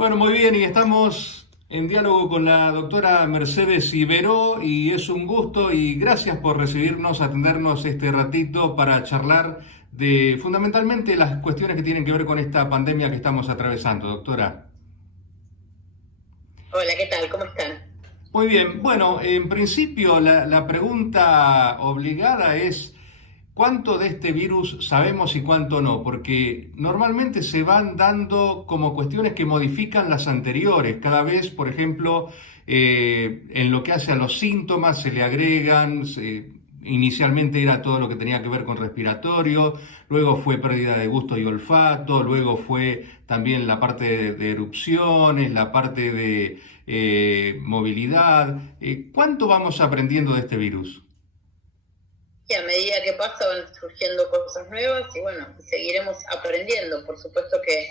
Bueno, muy bien, y estamos en diálogo con la doctora Mercedes Iberó y es un gusto y gracias por recibirnos, atendernos este ratito para charlar de fundamentalmente las cuestiones que tienen que ver con esta pandemia que estamos atravesando, doctora. Hola, ¿qué tal? ¿Cómo están? Muy bien, bueno, en principio la pregunta obligada es ¿cuánto de este virus sabemos y cuánto no? Porque normalmente se van dando como cuestiones que modifican las anteriores. Cada vez, por ejemplo, en lo que hace a los síntomas se le agregan, inicialmente era todo lo que tenía que ver con respiratorio, luego fue pérdida de gusto y olfato, luego fue también la parte de erupciones, la parte de movilidad. ¿Cuánto vamos aprendiendo de este virus? Y a medida que pasa van surgiendo cosas nuevas y bueno, seguiremos aprendiendo. Por supuesto que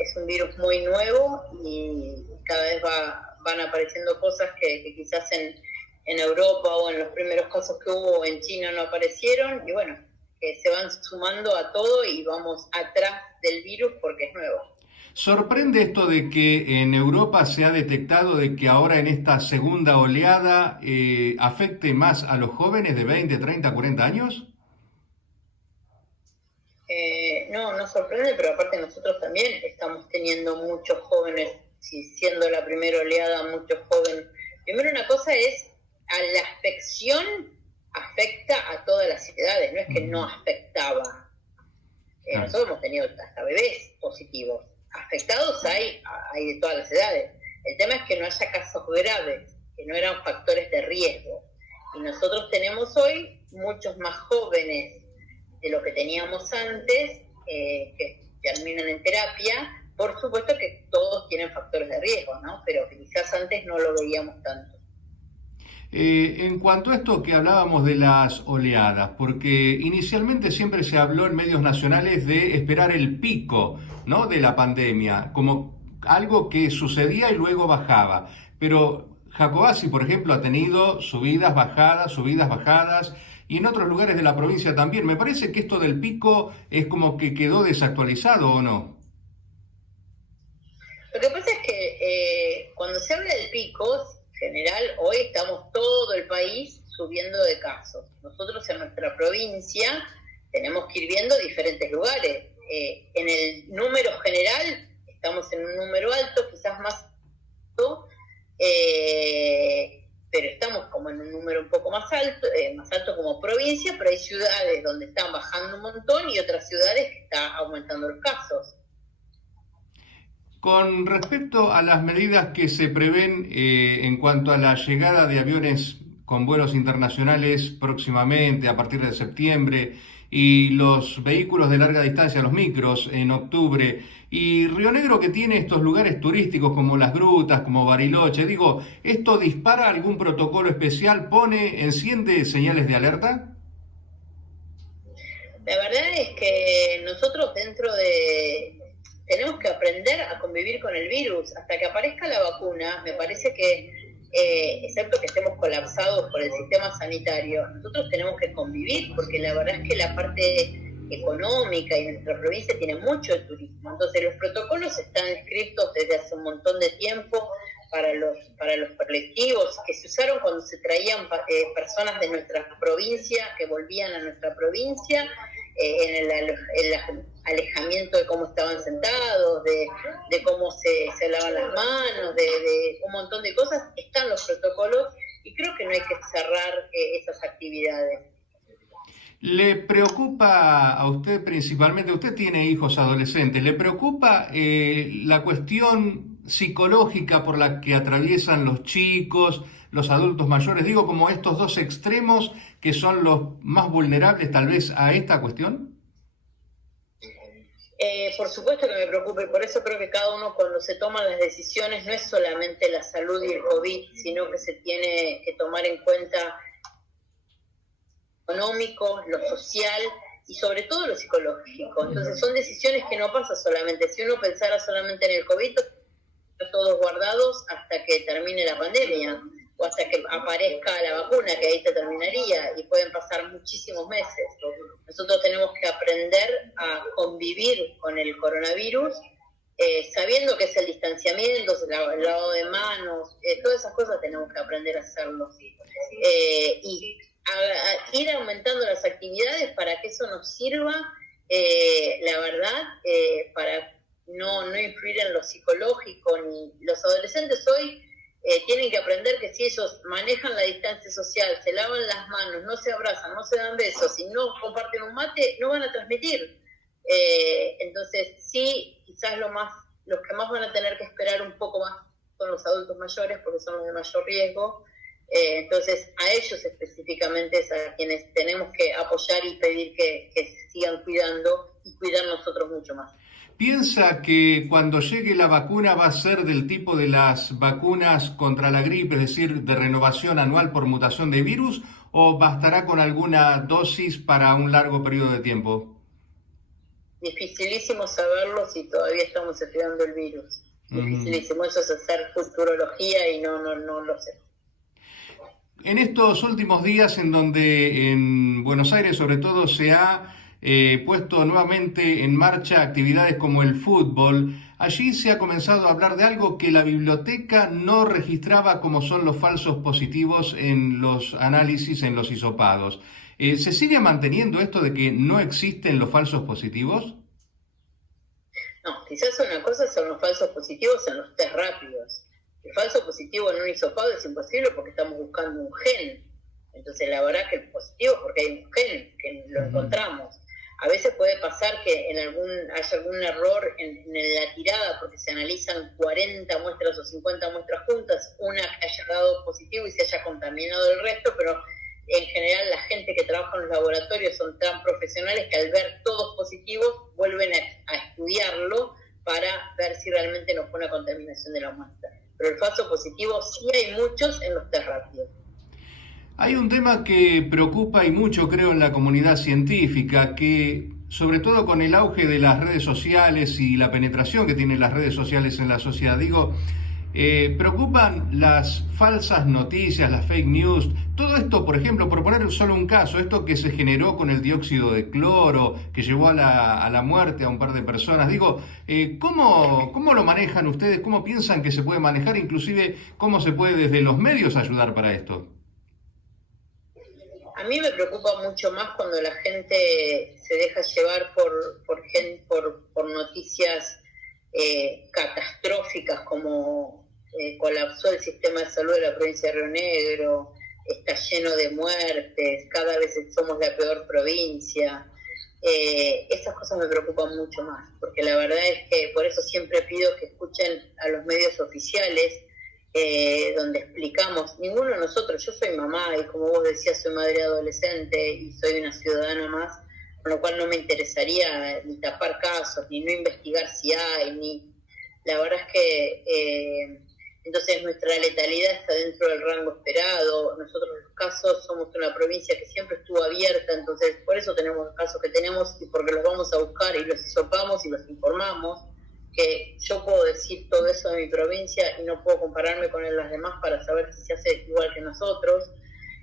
es un virus muy nuevo y cada vez van apareciendo cosas que quizás en Europa o en los primeros casos que hubo en China no aparecieron y bueno, que se van sumando a todo y vamos atrás del virus porque es nuevo. ¿Sorprende esto de que en Europa se ha detectado de que ahora en esta segunda oleada afecte más a los jóvenes de 20, 30, 40 años? No, no sorprende, pero aparte nosotros también estamos teniendo muchos jóvenes, si siendo la primera oleada, muchos jóvenes. Primero una cosa es, a la afección afecta a todas las edades, no es que no afectaba. Claro. Nosotros hemos tenido hasta bebés positivos. Afectados hay de todas las edades. El tema es que no haya casos graves, que no eran factores de riesgo. Y nosotros tenemos hoy muchos más jóvenes de lo que teníamos antes, que terminan en terapia. Por supuesto que todos tienen factores de riesgo, ¿no? Pero quizás antes no lo veíamos tanto. En cuanto a esto que hablábamos de las oleadas, porque inicialmente siempre se habló en medios nacionales de esperar el pico, ¿no? De la pandemia, como algo que sucedía y luego bajaba. Pero Jacobasi, por ejemplo, ha tenido subidas, bajadas, y en otros lugares de la provincia también. Me parece que esto del pico es como que quedó desactualizado, ¿o no? Lo que pasa es que cuando se habla del pico general, hoy estamos todo el país subiendo de casos. Nosotros en nuestra provincia tenemos que ir viendo diferentes lugares. En el número general estamos en un número alto, quizás más alto, pero estamos como en un número un poco más alto como provincia, pero hay ciudades donde están bajando un montón y otras ciudades que están aumentando los casos. Con respecto a las medidas que se prevén en cuanto a la llegada de aviones con vuelos internacionales próximamente, a partir de septiembre, y los vehículos de larga distancia, los micros, en octubre, y Río Negro que tiene estos lugares turísticos como las grutas, como Bariloche, digo, ¿esto dispara algún protocolo especial, enciende señales de alerta? La verdad es que nosotros tenemos que aprender a convivir con el virus. Hasta que aparezca la vacuna, me parece que, excepto que estemos colapsados por el sistema sanitario, nosotros tenemos que convivir, porque la verdad es que la parte económica y nuestra provincia tiene mucho turismo. Entonces los protocolos están escritos desde hace un montón de tiempo para los colectivos que se usaron cuando se traían personas de nuestra provincia, que volvían a nuestra provincia, el alejamiento de cómo estaban sentados, de cómo se lavan las manos, de un montón de cosas, están los protocolos y creo que no hay que cerrar esas actividades. ¿Le preocupa a usted principalmente, usted tiene hijos adolescentes, le preocupa la cuestión psicológica por la que atraviesan los chicos, los adultos mayores, digo como estos dos extremos que son los más vulnerables tal vez a esta cuestión? Por supuesto que me preocupa y por eso creo que cada uno cuando se toman las decisiones no es solamente la salud y el COVID, sino que se tiene que tomar en cuenta lo económico, lo social y sobre todo lo psicológico. Entonces son decisiones que no pasan solamente. Si uno pensara solamente en el COVID, todos guardados hasta que termine la pandemia o hasta que aparezca la vacuna, que ahí se terminaría y pueden pasar muchísimos meses. Nosotros tenemos que aprender a convivir con el coronavirus sabiendo sabiendo que es el distanciamiento, el lavado de manos, todas esas cosas tenemos que aprender a hacerlo. Y ir aumentando las actividades para que eso nos sirva, la verdad, para no influir en lo psicológico. Ni los adolescentes hoy tienen que aprender que si ellos manejan la distancia social, se lavan las manos, no se abrazan, no se dan besos y no comparten un mate, no van a transmitir. Entonces sí, quizás los que más van a tener que esperar un poco más son los adultos mayores, porque son los de mayor riesgo. Entonces a ellos específicamente es a quienes tenemos que apoyar y pedir que sigan cuidando y cuidar nosotros mucho más. ¿Piensa que cuando llegue la vacuna va a ser del tipo de las vacunas contra la gripe, es decir, de renovación anual por mutación de virus, o bastará con alguna dosis para un largo periodo de tiempo? Dificilísimo saberlo si todavía estamos estudiando el virus. Dificilísimo, eso es hacer futurología y no lo sé. En estos últimos días en donde en Buenos Aires sobre todo se ha puesto nuevamente en marcha actividades como el fútbol, allí se ha comenzado a hablar de algo que la biblioteca no registraba, como son los falsos positivos en los análisis, en los hisopados. ¿Se sigue manteniendo esto de que no existen los falsos positivos? No, quizás una cosa son los falsos positivos en los test rápidos. El falso positivo en un hisopado es imposible porque estamos buscando un gen. Entonces la verdad que el positivo es porque hay un gen que lo encontramos. A veces puede pasar que haya algún error en la tirada porque se analizan 40 muestras o 50 muestras juntas, una que haya dado positivo y se haya contaminado el resto, pero en general la gente que trabaja en los laboratorios son tan profesionales que al ver todos positivos vuelven a estudiarlo para ver si realmente no fue una contaminación de la muestra. Pero el falso positivo sí hay muchos en los test rápidos. Hay un tema que preocupa y mucho, creo, en la comunidad científica, que sobre todo con el auge de las redes sociales y la penetración que tienen las redes sociales en la sociedad, preocupan las falsas noticias, las fake news, todo esto, por ejemplo, por poner solo un caso, esto que se generó con el dióxido de cloro, que llevó a la muerte a un par de personas. ¿Cómo lo manejan ustedes? ¿Cómo piensan que se puede manejar? Inclusive, ¿cómo se puede desde los medios ayudar para esto? A mí me preocupa mucho más cuando la gente se deja llevar por noticias catastróficas como colapsó el sistema de salud de la provincia de Río Negro, está lleno de muertes, cada vez somos la peor provincia. Esas cosas me preocupan mucho más, porque la verdad es que por eso siempre pido que escuchen a los medios oficiales, donde explicamos, ninguno de nosotros, yo soy mamá y como vos decías soy madre adolescente y soy una ciudadana más, con lo cual no me interesaría ni tapar casos, ni no investigar si hay, la verdad es que entonces nuestra letalidad está dentro del rango esperado. Nosotros los casos somos una provincia que siempre estuvo abierta, entonces por eso tenemos los casos que tenemos y porque los vamos a buscar y los hisopamos y los informamos, que yo puedo decir todo eso de mi provincia y no puedo compararme con las demás para saber si se hace igual que nosotros.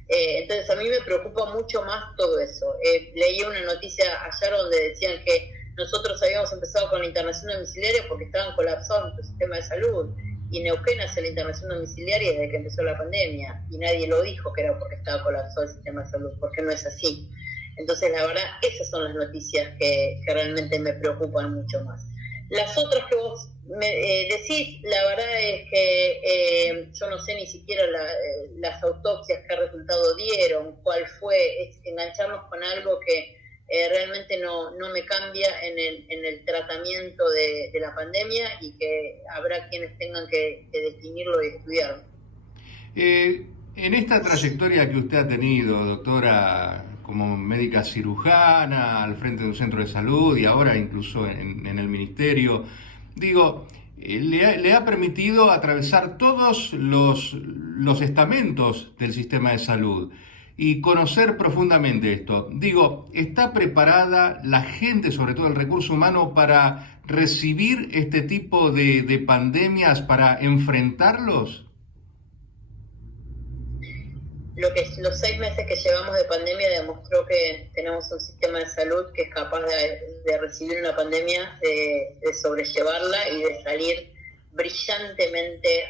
Entonces a mí me preocupa mucho más todo eso. Leí una noticia ayer donde decían que nosotros habíamos empezado con la internación domiciliaria porque estaban colapsados nuestro sistema de salud, y Neuquén hace la internación domiciliaria desde que empezó la pandemia y nadie lo dijo que era porque estaba colapsado el sistema de salud, porque no es así. Entonces la verdad esas son las noticias que realmente me preocupan mucho más. Las otras que vos me decís, la verdad es que yo no sé ni siquiera las autopsias qué resultado dieron, cuál fue, es engancharnos con algo que realmente no me cambia en el tratamiento de la pandemia y que habrá quienes tengan que definirlo y estudiarlo. En esta trayectoria que usted ha tenido, doctora, como médica cirujana al frente de un centro de salud y ahora incluso en el ministerio, le ha permitido atravesar todos los estamentos del sistema de salud y conocer profundamente esto. ¿Está preparada la gente, sobre todo el recurso humano, para recibir este tipo de pandemias, para enfrentarlos? los 6 meses que llevamos de pandemia demostró que tenemos un sistema de salud que es capaz de recibir una pandemia, de sobrellevarla y de salir brillantemente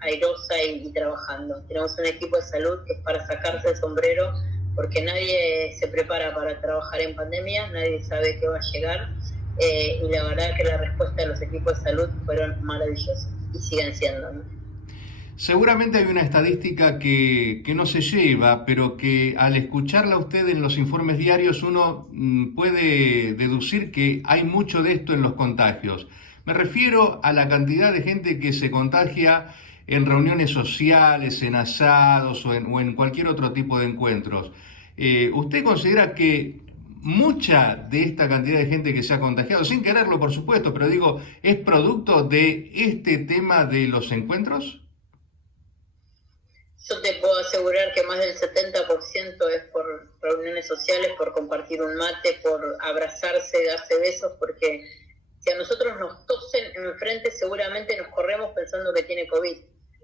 airosa y trabajando. Tenemos un equipo de salud que es para sacarse el sombrero, porque nadie se prepara para trabajar en pandemia, nadie sabe qué va a llegar, y la verdad que la respuesta de los equipos de salud fueron maravillosas y siguen siendo, ¿no? Seguramente hay una estadística que no se lleva, pero que al escucharla a usted en los informes diarios uno puede deducir que hay mucho de esto en los contagios. Me refiero a la cantidad de gente que se contagia en reuniones sociales, en asados o en cualquier otro tipo de encuentros. ¿Usted considera que mucha de esta cantidad de gente que se ha contagiado, sin quererlo por supuesto, pero digo, es producto de este tema de los encuentros? Yo te puedo asegurar que más del 70% es por reuniones sociales, por compartir un mate, por abrazarse, darse besos, porque si a nosotros nos tosen enfrente seguramente nos corremos pensando que tiene COVID.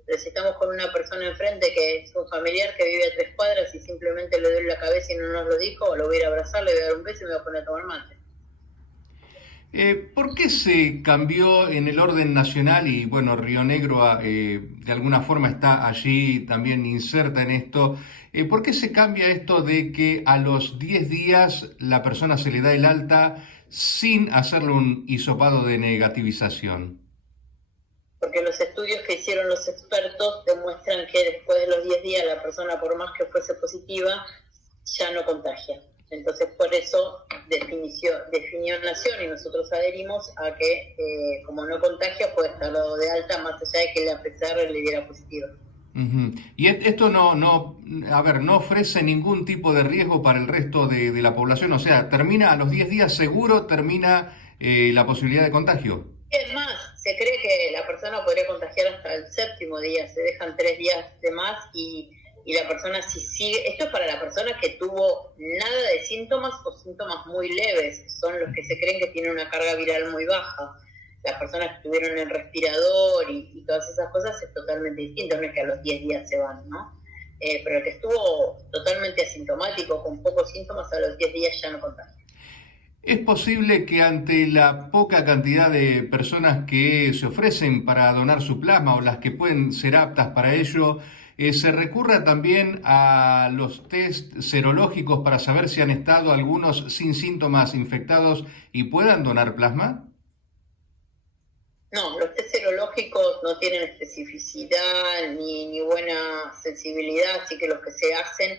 Pero si estamos con una persona enfrente que es un familiar que vive a 3 cuadras y simplemente le doy la cabeza y no nos lo dijo, lo voy a ir a abrazar, le voy a dar un beso y me voy a poner a tomar mate. ¿Por qué se cambió en el orden nacional? Y bueno, Río Negro de alguna forma está allí también inserta en esto. ¿Por qué se cambia esto de que a los 10 días la persona se le da el alta sin hacerle un hisopado de negativización? Porque los estudios que hicieron los expertos demuestran que después de los 10 días la persona, por más que fuese positiva, ya no contagia. Entonces, por eso definió Nación y nosotros adherimos a que, como no contagia, puede estar dado de alta más allá de que la PCR le diera positiva. Uh-huh. Y esto no ofrece ningún tipo de riesgo para el resto de la población, o sea, termina a los 10 días seguro, termina la posibilidad de contagio. Es más, se cree que la persona podría contagiar hasta el 7º día, se dejan 3 días de más y la persona si sigue, esto es para la persona que tuvo nada de síntomas o síntomas muy leves, son los que se creen que tienen una carga viral muy baja. Las personas que estuvieron en respirador y todas esas cosas es totalmente distinto, no es que a los 10 días se van, ¿no? Pero el que estuvo totalmente asintomático, con pocos síntomas, a los 10 días ya no contagia. ¿Es posible que ante la poca cantidad de personas que se ofrecen para donar su plasma o las que pueden ser aptas para ello, se recurra también a los test serológicos para saber si han estado algunos sin síntomas infectados y puedan donar plasma? No, los test serológicos no tienen especificidad ni buena sensibilidad, así que los que se hacen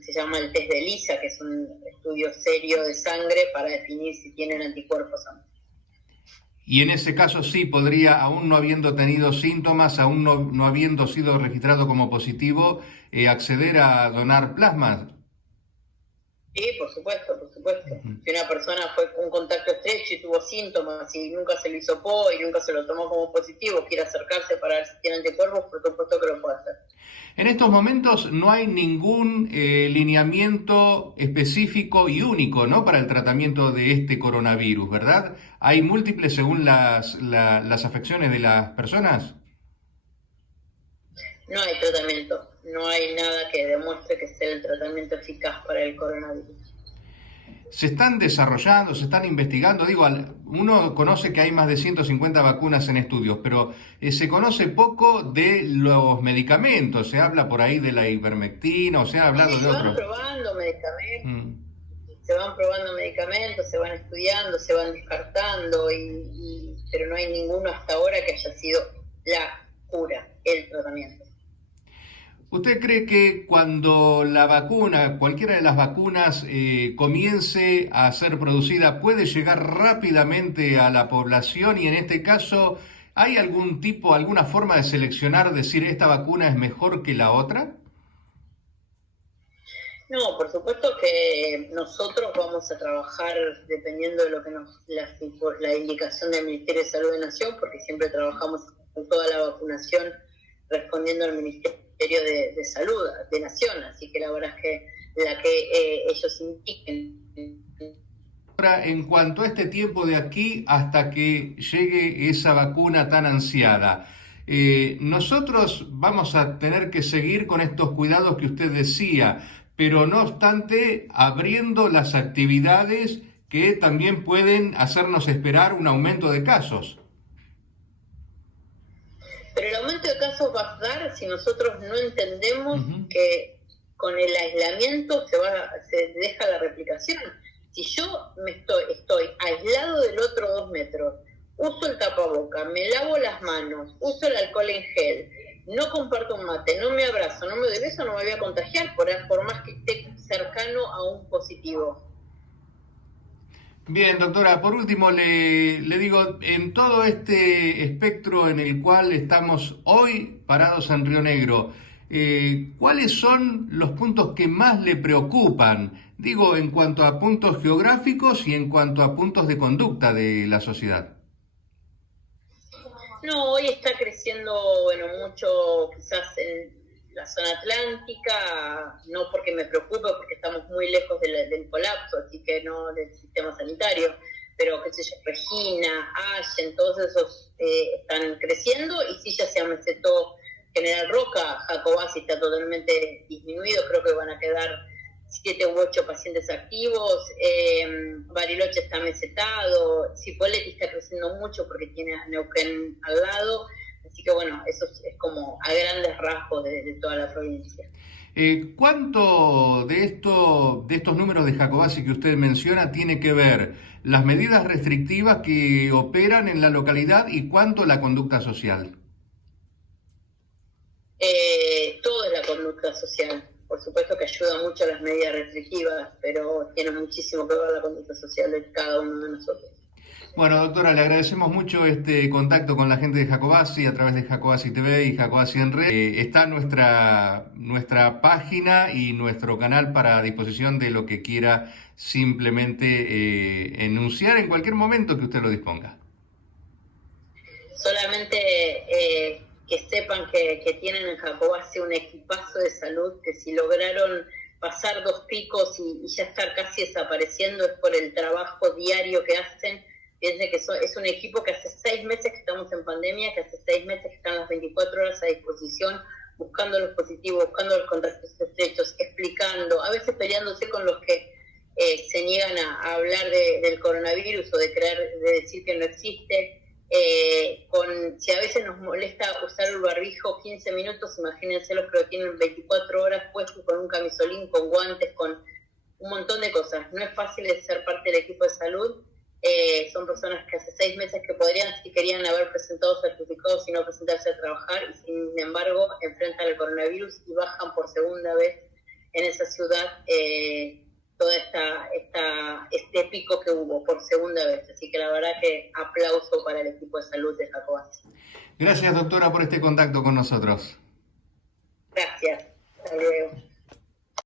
se llama el test de ELISA, que es un estudio serio de sangre para definir si tienen anticuerpos o no. Y en ese caso sí podría, aún no habiendo tenido síntomas, aún no habiendo sido registrado como positivo, acceder a donar plasma. Sí, por supuesto, por supuesto. Uh-huh. Si una persona fue un contacto estrecho y tuvo síntomas y nunca se lo hisopó y nunca se lo tomó como positivo, quiere acercarse para ver si tiene anticuerpos, por supuesto que lo puede hacer. En estos momentos no hay ningún lineamiento específico y único, ¿no?, para el tratamiento de este coronavirus, ¿verdad? ¿Hay múltiples según las afecciones de las personas? No hay tratamiento, no hay nada que demuestre que sea el tratamiento eficaz para el coronavirus. ¿Se están desarrollando, se están investigando? Digo, uno conoce que hay más de 150 vacunas en estudios, pero se conoce poco de los medicamentos. Se habla por ahí de la ivermectina, o se ha hablado de otros. Se van probando medicamentos, se van estudiando, se van descartando, pero no hay ninguno hasta ahora que haya sido la cura, el tratamiento. ¿Usted cree que cuando la vacuna, cualquiera de las vacunas, comience a ser producida, puede llegar rápidamente a la población? Y en este caso, ¿hay alguna forma de seleccionar, decir esta vacuna es mejor que la otra? No, por supuesto que nosotros vamos a trabajar dependiendo de lo que la indicación del Ministerio de Salud de Nación, porque siempre trabajamos con toda la vacunación respondiendo al Ministerio de Salud de Nación, así que la verdad es que la que ellos indiquen. Ahora, en cuanto a este tiempo de aquí hasta que llegue esa vacuna tan ansiada, Nosotros vamos a tener que seguir con estos cuidados que usted decía, pero no obstante, abriendo las actividades que también pueden hacernos esperar un aumento de casos. Pero el aumento de casos va a dar si nosotros no entendemos Uh-huh. que con el aislamiento se deja la replicación. Si yo estoy aislado del otro 2 metros, uso el tapaboca, me lavo las manos, uso el alcohol en gel, no comparto un mate, no me abrazo, no me doy beso, no me voy a contagiar por más que esté cercano a un positivo. Bien, doctora, por último le digo, en todo este espectro en el cual estamos hoy parados en Río Negro, ¿cuáles son los puntos que más le preocupan? Digo, en cuanto a puntos geográficos y en cuanto a puntos de conducta de la sociedad. No, hoy está creciendo, bueno, mucho quizás en la zona atlántica, no porque me preocupe, porque estamos muy lejos del colapso, así que no del sistema sanitario, pero qué sé yo, Regina, Allen, todos esos están creciendo, y sí ya se amesetó General Roca, Jacobasi está totalmente disminuido, creo que van a quedar 7 u 8 pacientes activos, Bariloche está mesetado, Cipolletti está creciendo mucho porque tiene a Neuquén al lado, así que bueno, eso es como a grandes rasgos de toda la provincia. ¿Cuánto de estos números de Jacobasi que usted menciona tiene que ver las medidas restrictivas que operan en la localidad y cuánto la conducta social? Todo es la conducta social. Por supuesto que ayuda mucho las medidas restrictivas, pero tiene muchísimo que ver la conducta social de cada uno de nosotros. Bueno, doctora, le agradecemos mucho este contacto con la gente de Jacobasi a través de Jacobasi TV y Jacobasi en Red. Está nuestra página y nuestro canal para disposición de lo que quiera simplemente enunciar en cualquier momento que usted lo disponga. Solamente que sepan que tienen en Jacobasi un equipazo de salud, que si lograron pasar 2 picos y ya estar casi desapareciendo es por el trabajo diario que hacen. Piensen que es un equipo que hace 6 meses que estamos en pandemia, que hace 6 meses que están las 24 horas a disposición, buscando los positivos, buscando los contactos estrechos, explicando, a veces peleándose con los que se niegan a hablar del coronavirus o de decir que no existe. Si a veces nos molesta usar el barbijo 15 minutos, imagínense los que lo tienen 24 horas puestos con un camisolín, con guantes, con un montón de cosas. No es fácil de ser parte del equipo de salud. Son personas que hace 6 meses que podrían, si querían, haber presentado certificados y no presentarse a trabajar, y sin embargo enfrentan el coronavirus y bajan por segunda vez en esa ciudad todo este pico que hubo por segunda vez. Así que la verdad que aplauso para el equipo de salud de Jacobasi. Gracias, doctora, por este contacto con nosotros. Gracias.